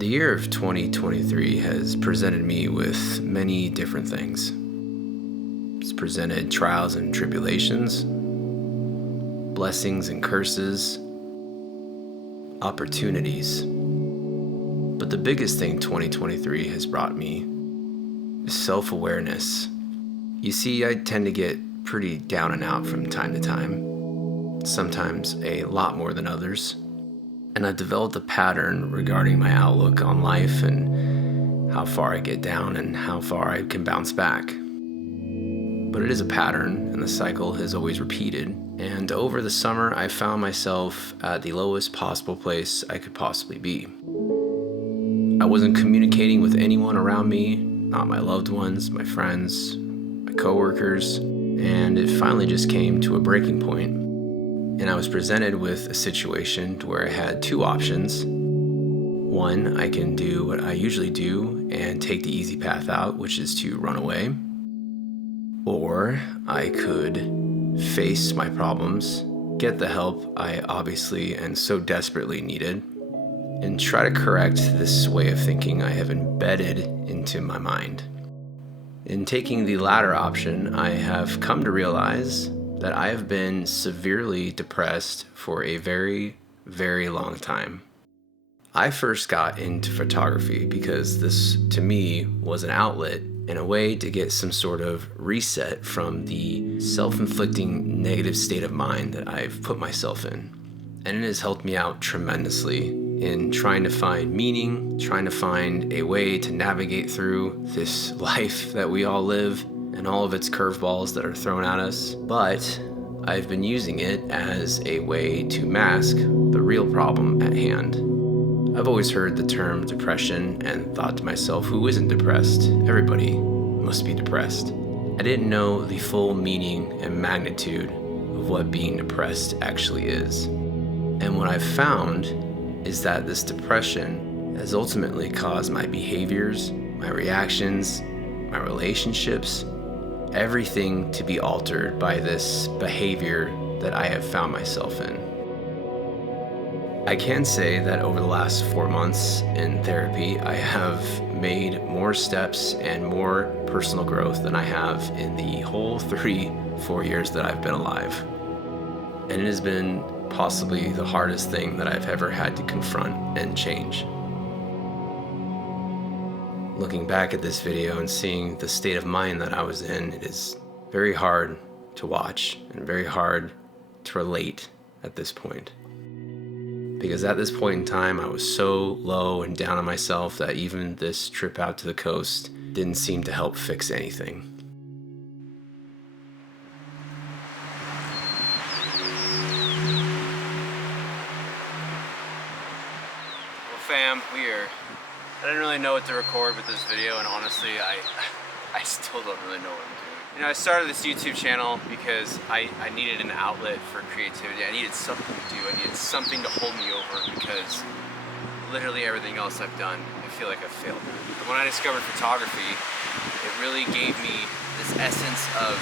The year of 2023 has presented me with many different things. It's presented trials and tribulations, blessings and curses, opportunities. But the biggest thing 2023 has brought me is self-awareness. You see, I tend to get pretty down and out from time to time, sometimes a lot more than others. And I've developed a pattern regarding my outlook on life and how far I get down and how far I can bounce back. But it is a pattern, and the cycle has always repeated. And over the summer, I found myself at the lowest possible place I could possibly be. I wasn't communicating with anyone around me, not my loved ones, my friends, my coworkers, and it finally just came to a breaking point. And I was presented with a situation where I had two options. One, I can do what I usually do and take the easy path out, which is to run away. Or I could face my problems, get the help I obviously and so desperately needed, and try to correct this way of thinking I have embedded into my mind. In taking the latter option, I have come to realize that I have been severely depressed for a very, very long time. I first got into photography because this, to me, was an outlet and a way to get some sort of reset from the self-inflicting negative state of mind that I've put myself in. And it has helped me out tremendously in trying to find meaning, trying to find a way to navigate through this life that we all live and all of its curveballs that are thrown at us. But I've been using it as a way to mask the real problem at hand. I've always heard the term depression and thought to myself, who isn't depressed? Everybody must be depressed. I didn't know the full meaning and magnitude of what being depressed actually is. And what I've found is that this depression has ultimately caused my behaviors, my reactions, my relationships, everything to be altered by this behavior that I have found myself in. I can say that over the last 4 months in therapy, I have made more steps and more personal growth than I have in the whole 3-4 years that I've been alive. And it has been possibly the hardest thing that I've ever had to confront and change. Looking back at this video and seeing the state of mind that I was in, it is very hard to watch and very hard to relate at this point. Because at this point in time, I was so low and down on myself that even this trip out to the coast didn't seem to help fix anything. Well, fam, I didn't really know what to record with this video, and honestly, I still don't really know what I'm doing. You know, I started this YouTube channel because I needed an outlet for creativity. I needed something to do. I needed something to hold me over because literally everything else I've done, I feel like I've failed at. And when I discovered photography, it really gave me this essence of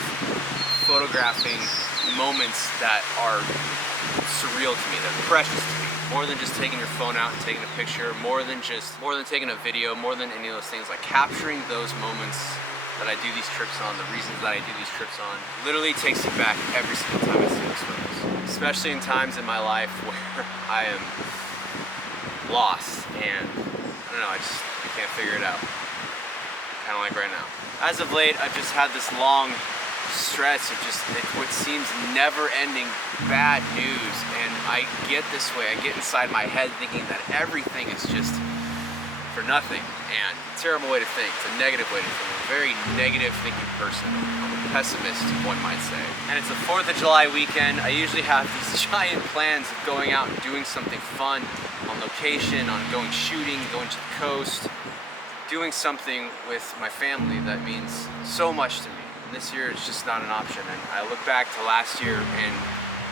photographing moments that are surreal to me, that are precious to me. More than just taking your phone out and taking a picture, more than taking a video, more than any of those things, like capturing those moments that I do these trips on, the reasons that I do these trips on, literally takes me back every single time I see those photos. Especially in times in my life where I am lost and, I don't know, I can't figure it out. Kind of like right now. As of late, I've just had this long stretch of just what seems never-ending bad news, and I get this way. I get inside my head thinking that everything is just for nothing, and a terrible way to think. It's a negative way to think. I'm a very negative thinking person. I'm a pessimist, one might say. And it's the 4th of July weekend. I usually have these giant plans of going out and doing something fun on location, on going shooting, going to the coast, doing something with my family that means so much to me. And this year it's just not an option. And I look back to last year and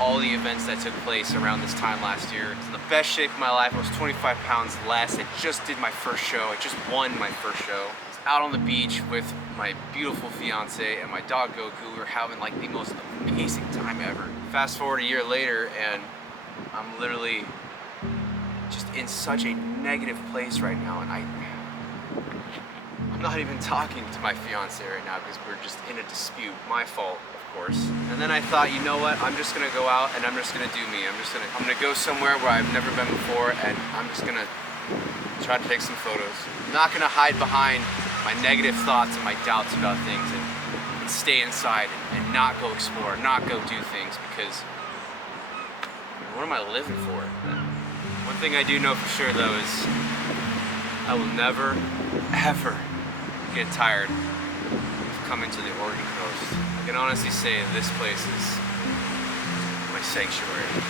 all the events that took place around this time last year. I was in the best shape of my life. I was 25 pounds less. I just did my first show. I just won my first show. I was out on the beach with my beautiful fiance and my dog Goku. We were having like the most amazing time ever. Fast forward a year later and I'm literally just in such a negative place right now, and I'm not even talking to my fiance right now because we're just in a dispute. My fault, of course. And then I thought, you know what? I'm just gonna go out and I'm just gonna do me. I'm gonna go somewhere where I've never been before, and I'm just gonna try to take some photos. I'm not gonna hide behind my negative thoughts and my doubts about things and stay inside and not go explore, not go do things, because what am I living for? One thing I do know for sure though is I will never, ever get tired of coming to the Oregon coast. I can honestly say this place is my sanctuary.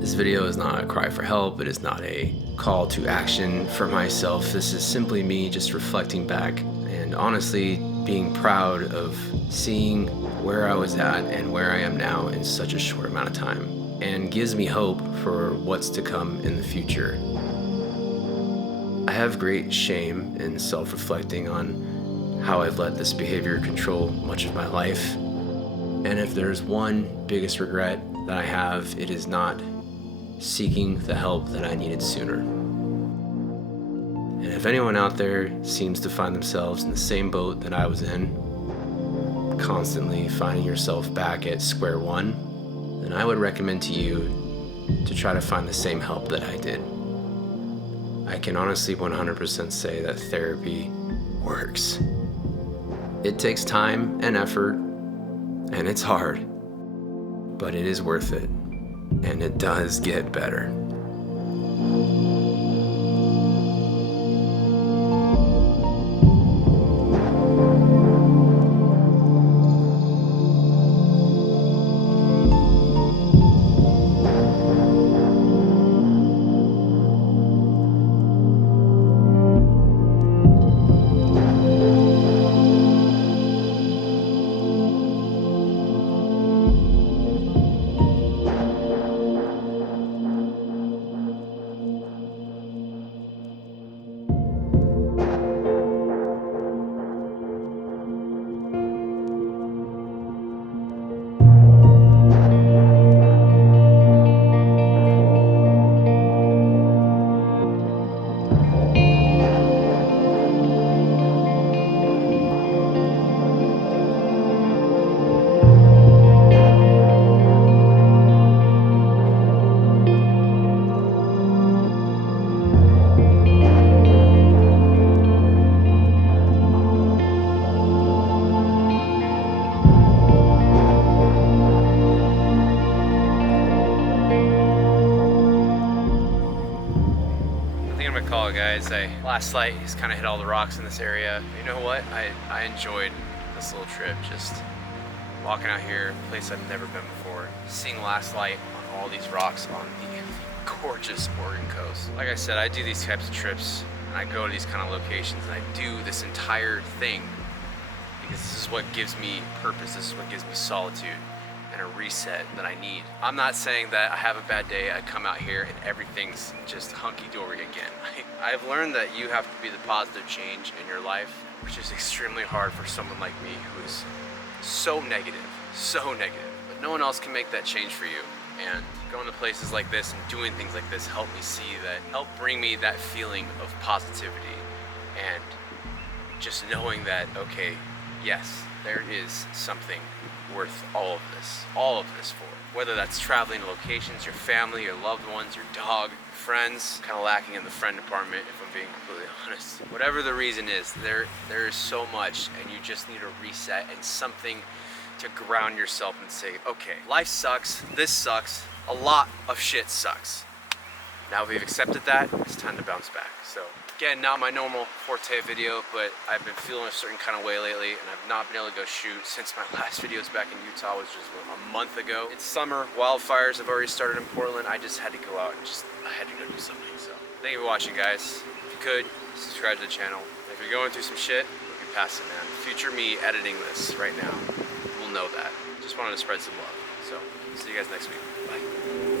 This video is not a cry for help. It is not a call to action for myself. This is simply me just reflecting back and honestly being proud of seeing where I was at and where I am now in such a short amount of time, and gives me hope for what's to come in the future. I have great shame in self-reflecting on how I've let this behavior control much of my life. And if there's one biggest regret that I have, it is not seeking the help that I needed sooner. And if anyone out there seems to find themselves in the same boat that I was in, constantly finding yourself back at square one, then I would recommend to you to try to find the same help that I did. I can honestly 100% say that therapy works. It takes time and effort, and it's hard, but it is worth it, and it does get better. call it, guys. Last light has kind of hit all the rocks in this area. You know what? I enjoyed this little trip. Just walking out here, a place I've never been before, seeing last light on all these rocks on the gorgeous Oregon coast. Like I said, I do these types of trips and I go to these kind of locations and I do this entire thing because this is what gives me purpose. This is what gives me solitude and a reset that I need. I'm not saying that I have a bad day, I come out here and everything's just hunky-dory again. I've learned that you have to be the positive change in your life, which is extremely hard for someone like me who is so negative. But no one else can make that change for you. And going to places like this and doing things like this help me see that, help bring me that feeling of positivity and just knowing that, okay, yes, there is something worth all of this for. Whether that's traveling to locations, your family, your loved ones, your dog, friends. Kind of lacking in the friend department, if I'm being completely honest. Whatever the reason is, there is so much, and you just need a reset and something to ground yourself and say, okay, life sucks, this sucks, a lot of shit sucks. Now we've accepted that, it's time to bounce back. So again, not my normal forte video, but I've been feeling a certain kind of way lately and I've not been able to go shoot since my last videos back in Utah, which was a month ago. It's summer, wildfires have already started in Portland. I just had to go out and I had to go do something. So thank you for watching, guys. If you could, subscribe to the channel. If you're going through some shit, look at past it, man. Future me editing this right now will know that. Just wanted to spread some love. So see you guys next week. Bye.